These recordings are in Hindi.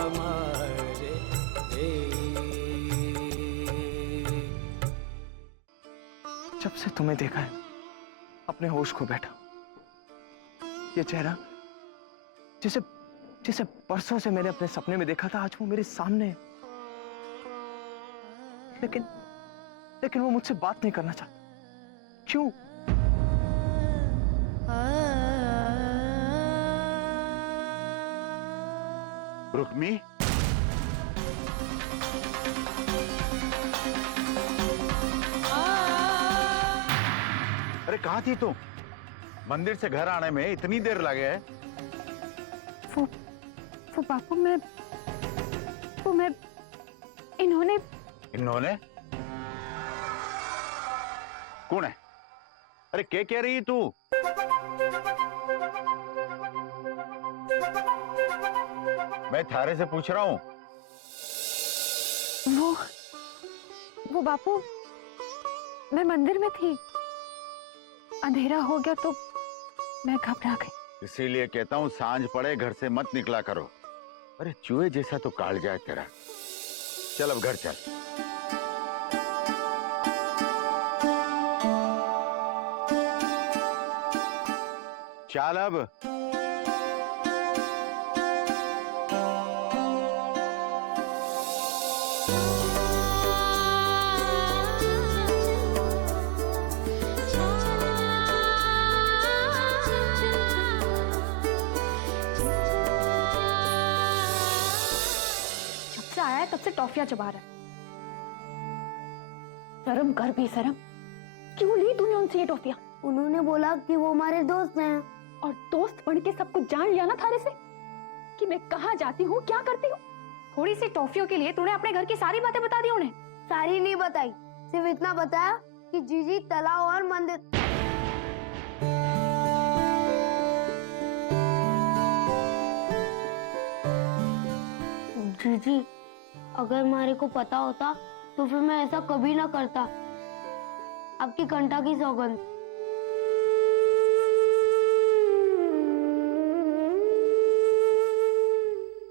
हमारे जब से तुम्हें देखा है अपने होश खो बैठा। ये चेहरा जिसे जिसे परसों से मैंने अपने सपने में देखा था, आज वो मेरे सामने है। लेकिन लेकिन वो मुझसे बात नहीं करना चाहता। क्यों? रुक्मी, अरे कहाँ थी तू? मंदिर से घर आने में इतनी देर लगे है? वो बापू मैं इन्होंने कौन है? अरे क्या कह रही है तू? मैं थारे से पूछ रहा हूं। वो बापू, मैं मंदिर में थी, अंधेरा हो गया तो मैं घबरा गई। इसीलिए कहता हूं सांझ पड़े घर से मत निकला करो। अरे चूहे जैसा तो काल जाए तेरा। चल अब घर चल। चल अब। आया है तब से टॉफियां चबा रहा है। शर्म कर भी शर्म, क्यों ली तूने उनसे ये टॉफियां? उन्होंने बोला कि वो हमारे दोस्त हैं। और दोस्त बन के सब कुछ जान लिया ना थारे से कि मैं कहाँ जाती हूँ, क्या करती हूँ। थोड़ी सी टॉफियों के लिए तूने अपने घर की सारी बातें बता दी उन्हें। सारी नहीं बताई, सिर्फ इतना बताया कि जीजी तालाब और मंदिर। जीजी, अगर मारे को पता होता तो फिर मैं ऐसा कभी ना करता। आपकी घंटा की सौगंध।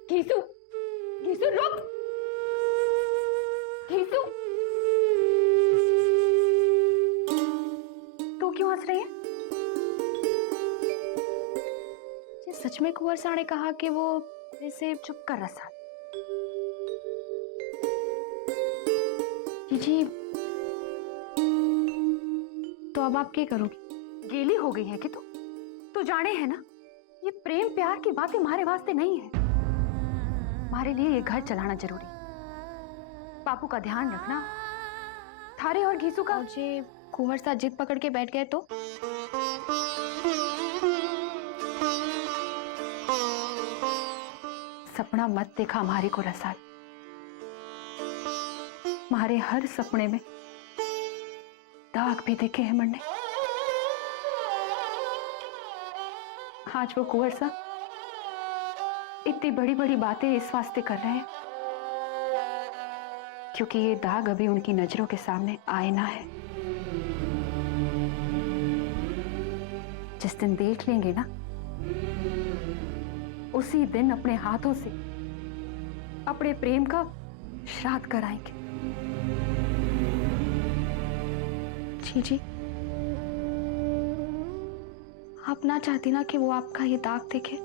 घीसू, घीसू रुक, घीसू। तू क्यों हंस रही है? सच में कुंवर साहब ने कहा कि वो इसे चुप कर रहा। जी तो अब आप क्या करोगी? गेली हो गई है कि तू जाने है ना, ये प्रेम प्यार की बातें हमारे वास्ते नहीं है। हमारे लिए ये घर चलाना जरूरी। बापू का ध्यान रखना, थारे और घीसू का। मुझे कुंवर साहब जिद पकड़ के बैठ गए तो सपना मत देखा हमारे को रसाल। हमारे हर सपने में दाग भी देखे हैं मन ने। आज वो कुंवर साहब इतनी बड़ी बड़ी बातें इस वास्ते कर रहे हैं क्योंकि ये दाग अभी उनकी नजरों के सामने आए ना है। जिस दिन देख लेंगे ना, उसी दिन अपने हाथों से अपने प्रेम का श्राद्ध कराएंगे। जी आप ना चाहती ना कि वो आपका ये दाग देखे,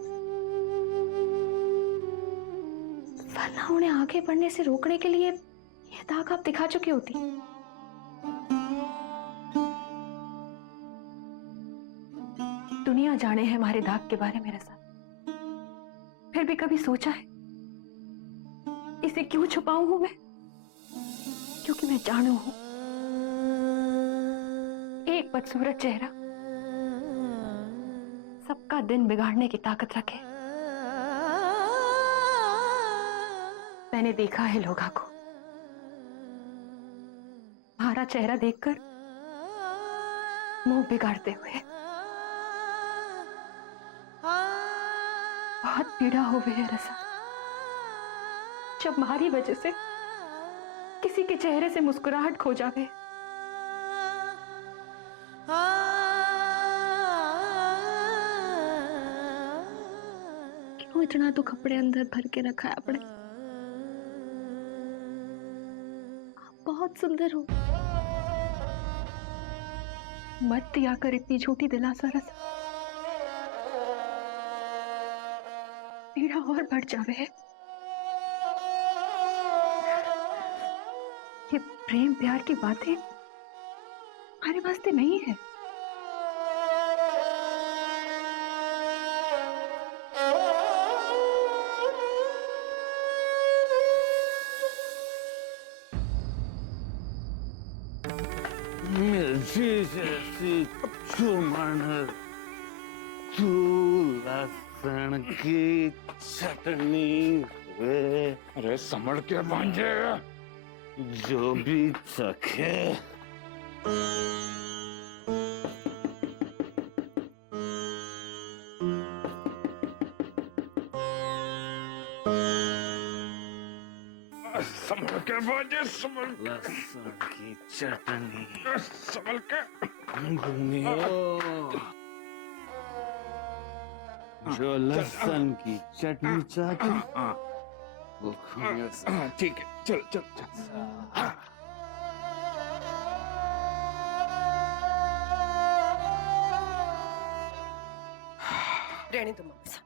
वरना उन्हें आगे बढ़ने से रोकने के लिए ये दाग आप दिखा चुकी होती। दुनिया जाने है हमारे दाग के बारे में रसा, फिर भी कभी सोचा है इसे क्यों छुपाऊं हूं मैं? क्योंकि मैं जानू हूं एक बदसूरत चेहरा सबका दिन बिगाड़ने की ताकत रखे। मैंने देखा है लोगों को हमारा चेहरा देखकर मुंह बिगाड़ते हुए। बहुत पीड़ा हो गई है रसा, जब हमारी वजह से किसी के चेहरे से मुस्कुराहट खो जावे। क्यों इतना तो कपड़े अंदर भर के रखा है आपने? बहुत सुंदर हो। मत दिया कर इतनी झूठी दिलासा रसा, पीड़ा और बढ़ जावे। ये प्रेम प्यार की बातें हमारे वास्ते नहीं है। लहसुन की चटनी अरे संभल के भांजे, जो भी चखे। संभल के भांजे, संभल। लहसुन की चटनी संभल के। जो लहसुन की चटनी चाहती वो ठीक है, चल चल चल। रहने दो मामा साहब।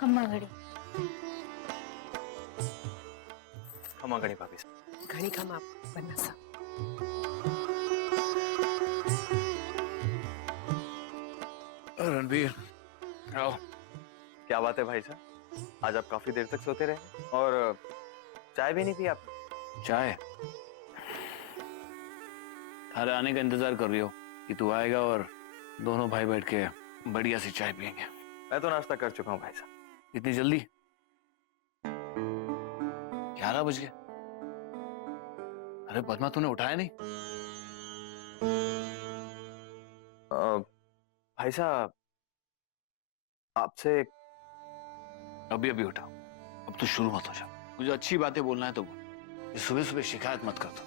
खम्मा घड़ी। खमा गणी भाभी साहब। घणी खमा बनना सा। रणबीर आओ। क्या बात है भाई साहब, आज आप काफी देर तक सोते रहे और चाय भी नहीं पी आप? चाय थारे आने का इंतजार कर रही हो कि तू आएगा और दोनों भाई बैठ के बढ़िया सी चाय पियेंगे। मैं तो नाश्ता कर चुका हूँ भाई साहब। इतनी जल्दी? 11 बज गए। अरे पद्मा, तूने उठाया नहीं? भाई साहब आपसे अभी अभी उठा। अब तू शुरू मत हो जा। मुझे अच्छी बातें बोलना है तो बोल। सुबह सुबह शिकायत मत कर तू।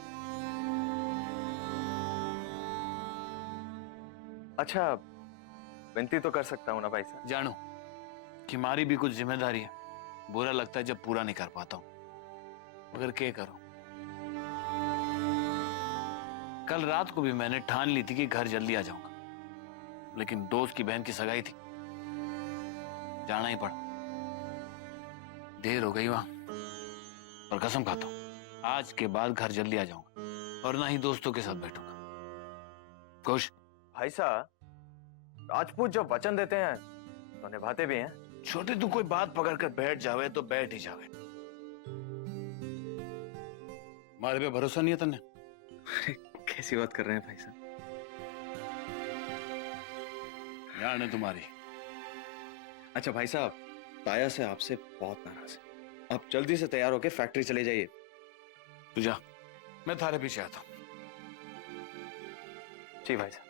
अच्छा विनती तो कर सकता हूँ ना भाई साहब? जानू कि हमारी भी कुछ जिम्मेदारी है। बुरा लगता है जब पूरा नहीं कर पाता हूं, मगर क्या करूं। कल रात को भी मैंने ठान ली थी कि घर जल्दी आ जाऊंगा, लेकिन दोस्त की बहन की सगाई थी, जाना ही पड़ा। देर हो गई वहां, और कसम खाता हूं आज के बाद घर जल्दी आ जाऊंगा और ना ही दोस्तों के साथ बैठूंगा। खुश? भाई साहब राजपूत जब वचन देते हैं तो निभाते भी हैं। छोटे, तू कोई बात पकड़ कर बैठ जावे तो बैठ ही जावे। हमारे पे भरोसा नहीं है तन्ने? कैसी बात कर रहे हैं भाई साहब? जान है तुम्हारी। अच्छा भाई साहब, ताया से आपसे बहुत नाराज है। आप जल्दी से तैयार होकर फैक्ट्री चले जाइए। तू जा, मैं थारे पीछे आता हूं। जी भाई साहब।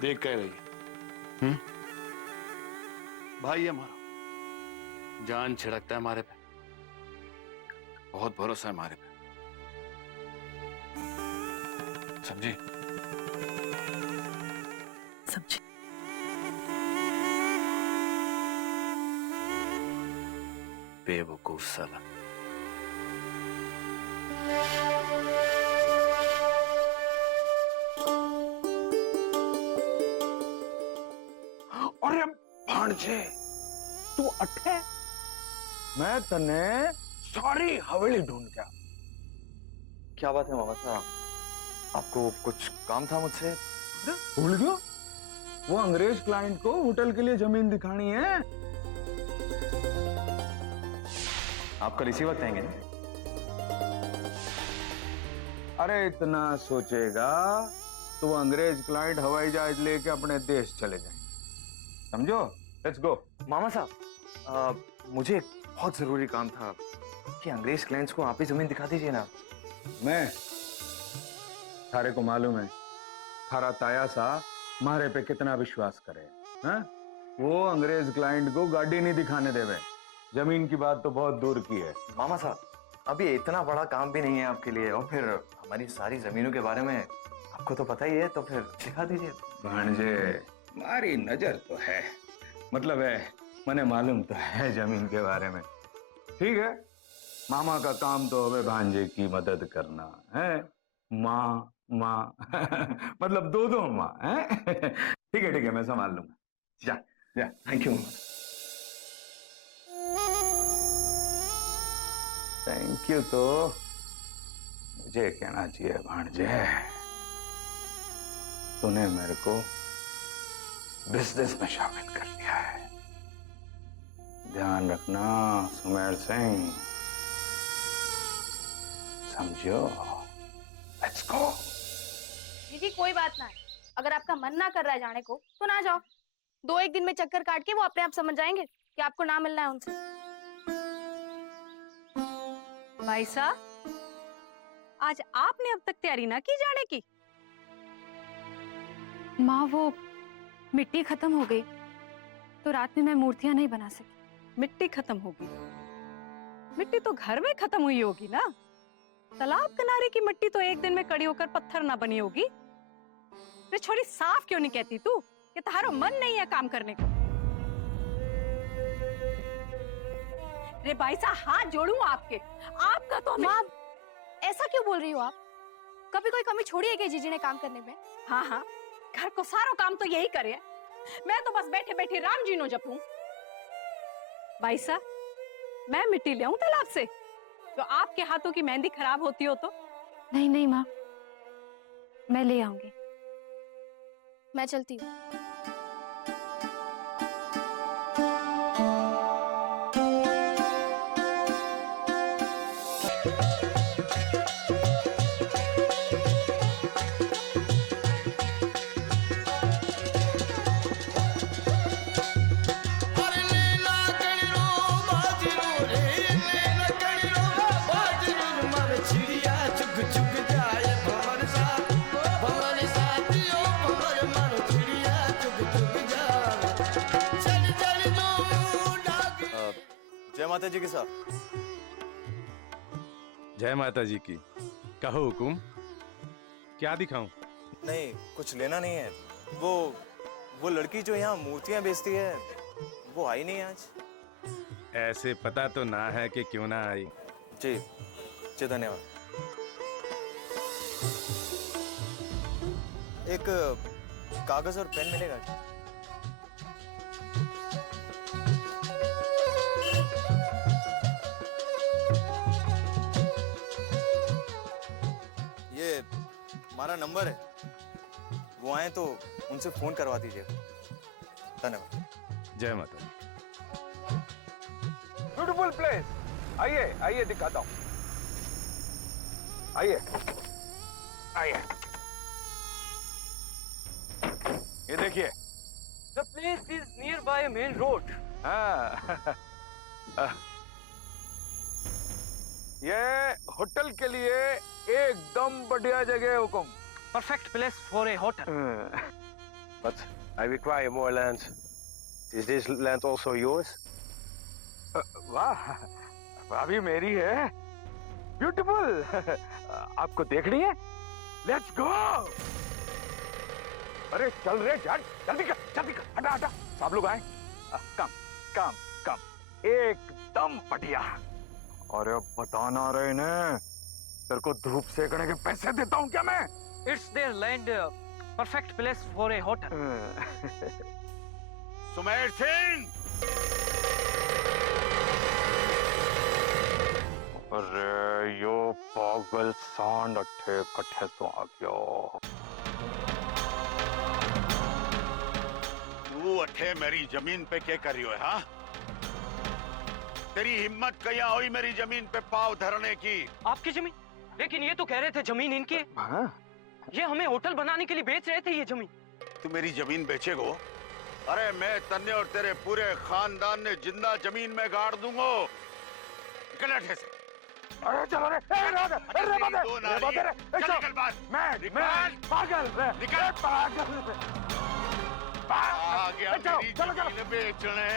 देख कह रही, भाई हमारा जान छिड़कता है हमारे पे, बहुत भरोसा है हमारे पे, समझी? समझी। बेवकूफ साला। अरे भांजे तू अठे, मैं तने सारी हवेली ढूंढ गया, क्या बात है मामा साहब, आपको कुछ काम था मुझसे? भूल गयो? वो अंग्रेज क्लाइंट को होटल के लिए जमीन दिखानी है। आप कल इसी वक्त आएंगे ना? अरे इतना सोचेगा तो वो अंग्रेज क्लाइंट हवाई जहाज लेके अपने देश चले जाए, समझो? Let's go. मामा साहब, मुझे एक बहुत जरूरी काम था कि अंग्रेज क्लाइंट्स को आप ही जमीन दिखा दीजिए ना। मैं थारे को मालूम है थारा ताया सा मारे पे कितना विश्वास करे, हाँ? वो अंग्रेज क्लाइंट को गाड़ी नहीं दिखाने देवे, जमीन की बात तो बहुत दूर की है। मामा साहब, अब ये इतना बड़ा काम भी नहीं है आपके लिए, और फिर हमारी सारी जमीनों के बारे में आपको तो पता ही है, तो फिर दिखा दीजिए। भांजे, मारी नजर तो है, मतलब है मने मालूम तो है जमीन के बारे में। ठीक है, मामा का काम तो हमें भांजे की मदद करना है। माँ माँ मतलब दो माँ है। ठीक है मैं संभाल लूंगा। जा जा। Thank you mama. Thank you तो मुझे कहना चाहिए भांजे, तूने मेरे को बिजनेस में शामिल कर लिया है। ध्यान रखना सुमेर सिंह, समझो? Let's go. दीदी कोई बात ना है, अगर आपका मन ना कर रहा है जाने को तो ना जाओ। 2-1 दिन में चक्कर काट के वो अपने आप समझ जाएंगे कि आपको ना मिलना है उनसे। भाई साहब, आज आपने अब तक तैयारी ना की जाने की? माँ, वो मिट्टी खत्म हो गई तो रात में मैं मूर्तियां नहीं बना सकी। मिट्टी खत्म होगी? मिट्टी तो घर में खत्म हुई होगी ना। तालाब किनारे की मिट्टी तो एक दिन में कड़ी होकर पत्थर ना बनी होगी। रे छोरी, साफ क्यों नहीं कहती तू कि तुम्हारा मन नहीं है काम करने को? रे भाई साहब, हाथ जोड़ूं आपके, आपका तो माँ, ऐसा क्यों बोल रही हो आप? कभी कोई कमी छोड़ी है क्या जीजी ने काम करने में? हाँ, घर को सारा काम तो यही करे। मैं तो बस बैठे बैठे राम जी नो जपूं। भाई साहब, मैं मिट्टी ले आऊं तालाब से? तो आपके हाथों की मेहंदी खराब होती हो तो? नहीं माँ, मैं ले आऊंगी। मैं चलती हूँ। जय माता जी की साहब। जय माता जी की। कहो हुकुम, क्या दिखाऊं? नहीं, कुछ लेना नहीं है। वो लड़की जो यहाँ मूर्तियां बेचती है, वो आई नहीं आज। ऐसे पता तो ना है कि क्यों ना आई। जी धन्यवाद। एक कागज और पेन मिलेगा क्या? ये हमारा नंबर है, वो आए तो उनसे फोन करवा दीजिएगा। धन्यवाद। जय माता दी। Beautiful place. आइए दिखाता हूँ। आइए। ये देखिए। The place is nearby a main road. हाँ। ये होटल के लिए एकदम बढ़िया जगह है हुकुम। Perfect place for a hotel. But I require more land. Is this land also yours? वाह, भाभी मेरी है। ब्यूटीफुल। आपको देखनी है? Let's go. अरे चल रे, जल्दी कर, हटा, सब लोग आए। कम, एकदम बढ़िया। अरे बताना रहे ने, तेरे को धूप सेकने के पैसे देता हूँ क्या मैं? It's their land, perfect place for a hotel. Sumer Singh! अरे यो पागल वेल सांड अठे कठे तो आ गयो। तू अठे मेरी जमीन पे क्या कर रही हो, हाँ? तेरी हिम्मत कया हुई मेरी जमीन पे पाव धरने की? आपकी जमीन? लेकिन ये तो कह रहे थे जमीन इनकी। हाँ? ये हमें होटल बनाने के लिए बेच रहे थे ये जमीन। तू मेरी जमीन बेचेगो? अरे मैं तन्ने और तेरे पूरे खानदान ने जिंदा जमीन में गाड़ दूंगा। निकल अठे से। अरे चलो रे, निकल बाहर। मैं पागल रे, निकल पागल रे। आ गया मेरी जमीन बेचने।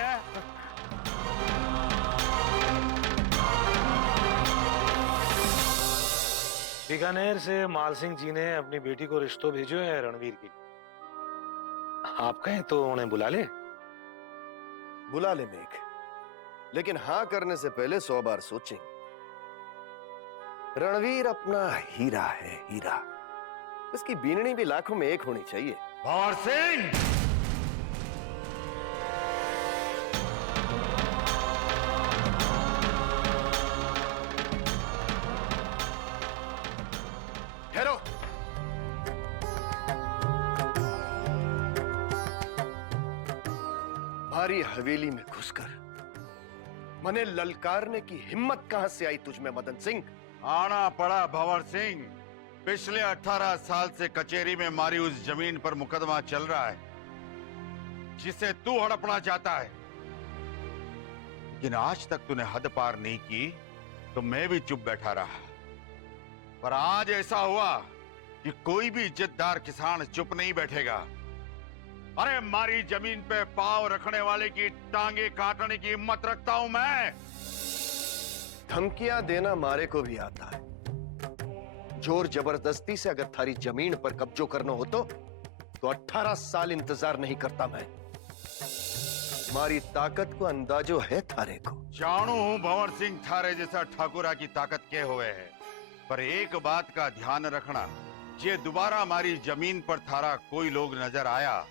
बीकानेर से माल सिंह जी ने अपनी बेटी को रिश्तों भेजो है रणवीर की। आप कहें तो उन्हें बुला ले। बुला ले मेघ, लेकिन हाँ करने से पहले 100 बार सोचें। रणवीर अपना हीरा है, हीरा। इसकी बीननी भी लाखों में एक होनी चाहिए। भंवर सिंह, ठहरो। हमारी हवेली में घुसकर मने ललकारने की हिम्मत कहां से आई तुझ में मदन सिंह? आना पड़ा भंवर सिंह। पिछले 18 साल से कचहरी में मारी उस जमीन पर मुकदमा चल रहा है जिसे तू हड़पना चाहता है। लेकिन आज तक तूने हद पार नहीं की तो मैं भी चुप बैठा रहा। पर आज ऐसा हुआ कि कोई भी इज्जतदार किसान चुप नहीं बैठेगा। अरे मारी जमीन पे पांव रखने वाले की टांगे काटने की हिम्मत रखता हूं मैं। धमकियां देना मारे को भी आता है। जोर जबरदस्ती से अगर थारी जमीन पर कब्जो करना हो तो 18 साल इंतजार नहीं करता मैं। हमारी ताकत को अंदाजो है थारे को। जानू हूं भंवर सिंह थारे जैसा ठाकुरा की ताकत के हुए है। पर एक बात का ध्यान रखना, ये दोबारा हमारी जमीन पर थारा कोई लोग नजर आया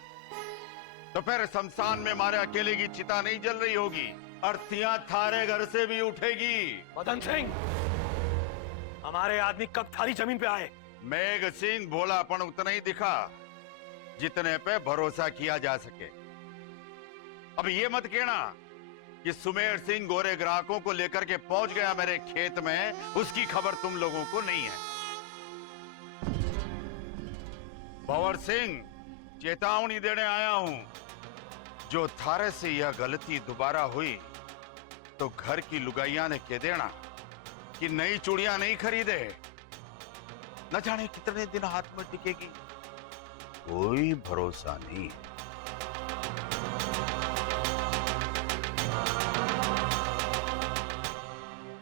तो फिर शमशान में मारे अकेले की चिता नहीं जल रही होगी, अर्थियां थारे घर से भी उठेगी। मदन सिंह, हमारे आदमी कब थारी जमीन पे आए? मेघ सिंह भोलापन उतना ही दिखा जितने पे भरोसा किया जा सके। अब ये मत कहना कि सुमेर सिंह गोरे ग्राहकों को लेकर के पहुंच गया मेरे खेत में, उसकी खबर तुम लोगों को नहीं है। भंवर सिंह, चेतावनी देने आया हूं, जो थारे से यह गलती दोबारा हुई तो घर की लुगाइयां ने कह देना कि नई चूड़ियां नहीं खरीदे। न जाने कितने दिन हाथ में टिकेगी, कोई भरोसा नहीं।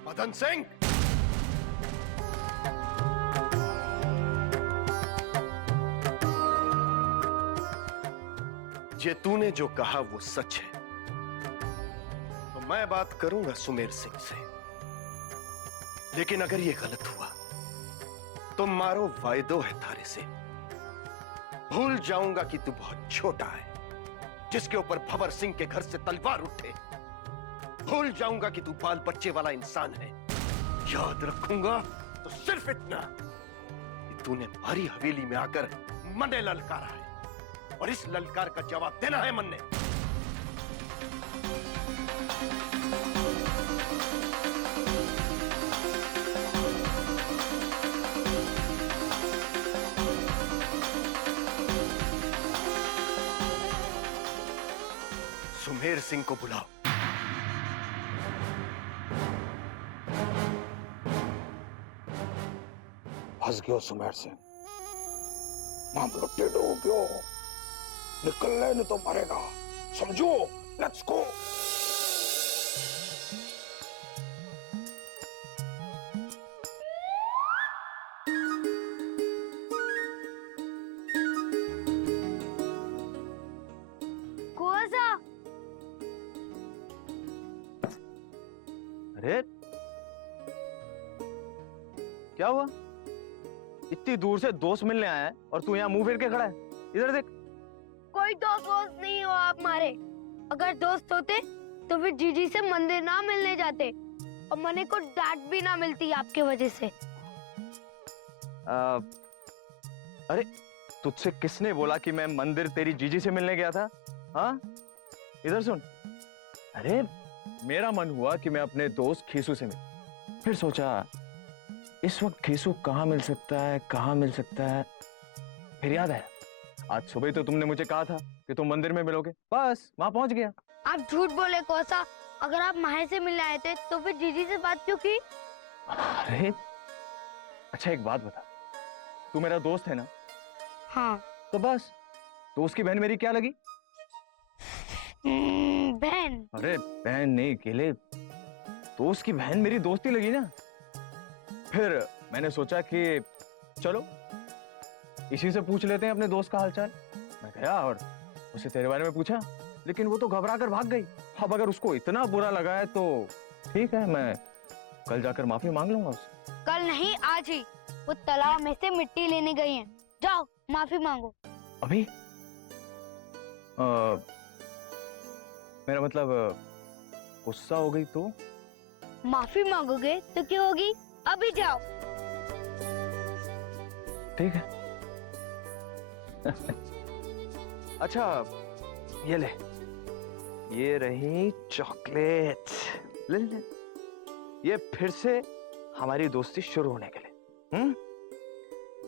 मदन सिंह, ये तूने जो कहा वो सच है तो मैं बात करूंगा सुमेर सिंह से। लेकिन अगर ये गलत हुआ तो मारो वायदो है थारे से। भूल जाऊंगा कि तू बहुत छोटा है जिसके ऊपर भंवर सिंह के घर से तलवार उठे। भूल जाऊंगा कि तू बाल बच्चे वाला इंसान है। याद रखूंगा तो सिर्फ इतना कि तूने हमारी हवेली में आकर मने ललकारा है और इस ललकार का जवाब देना है मन ने। सुमेर सिंह को बुलाओ। फंस गयो सुमेर सिंह, मामलो टेढ़ो हो गयो। निकलने ने तो मरेगा, समझो। Let's go. अरे क्या हुआ? इतनी दूर से दोस्त मिलने आया है और तू यहाँ मुंह फेर के खड़ा है। इधर देख। कोई दोस्त नहीं हो आप हमारे। अगर दोस्त होते तो फिर जीजी से मंदिर ना मिलने जाते और मने को डांट भी ना मिलती आपके वजह से। अरे तुझसे किसने बोला कि मैं मंदिर तेरी जीजी से मिलने गया था? हाँ, इधर सुन। अरे मेरा मन हुआ कि मैं अपने दोस्त खीसू से मिल, फिर सोचा इस वक्त खीसू कहाँ मिल सकता है, कहाँ मिल सकता है। फिर याद आया आज सुबह तो तुमने मुझे कहा था कि तुम मंदिर में मिलोगे, बस वहां पहुंच गया। आप झूठ बोले कोसा। अगर आप माही से मिलने आए थे तो फिर जीजी से बात क्यों की? अरे अच्छा एक बात बता, तू मेरा दोस्त है ना? हाँ। तो बस दोस्त की बहन मेरी क्या लगी? बहन? अरे बहन नहीं केले, दोस्त की बहन मेरी दोस्ती लगी ना। फिर मैंने सोचा कि चलो इसी से पूछ लेते हैं अपने दोस्त का हालचाल। मैं गया और उसे तेरे बारे में पूछा, लेकिन वो तो घबरा कर भाग गई। अब अगर उसको इतना बुरा लगा है तो ठीक है, मैं कल जाकर माफी मांग लूंगा उससे। कल नहीं, आज ही। वो तालाब में से मिट्टी लेने गई हैं। जाओ माफी मांगो। अभी? मेरा मतलब गुस्सा हो गई तो? माफी मांगोगे तो क्या होगी? अभी जाओ। ठीक है। अच्छा ये ले, ये रही चॉकलेट। ले ले, ये फिर से हमारी दोस्ती शुरू होने के लिए।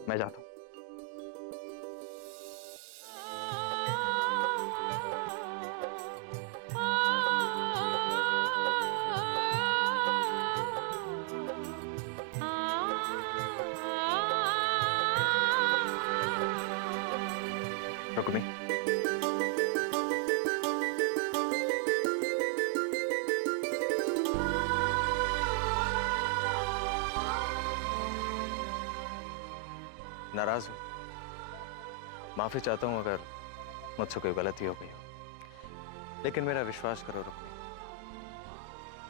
मैं जाता हूं। रुक्मी, नाराज हो? माफी चाहता हूं अगर मुझसे कोई गलती हो गई हो, लेकिन मेरा विश्वास करो रुक्मी,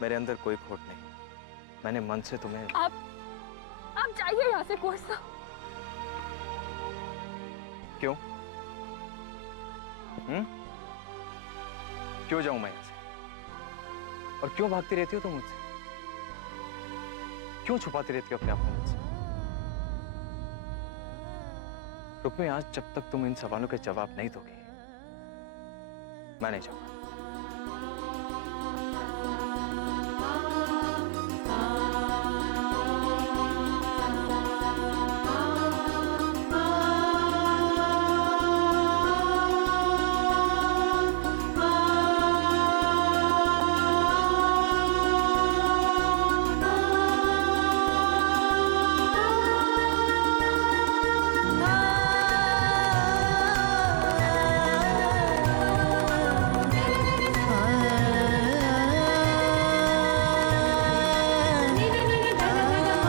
मेरे अंदर कोई खोट नहीं। मैंने मन से तुम्हें। आप जाइए यहाँ से कोसा। क्यों? क्यों जाऊं मैं यहां से? और क्यों भागती रहती हो तुम मुझसे? क्यों छुपाती रहती हो अपने आप को मुझसे? रुक्मी, आज जब तक तुम इन सवालों के जवाब नहीं दोगी मैं नहीं जाऊंगा।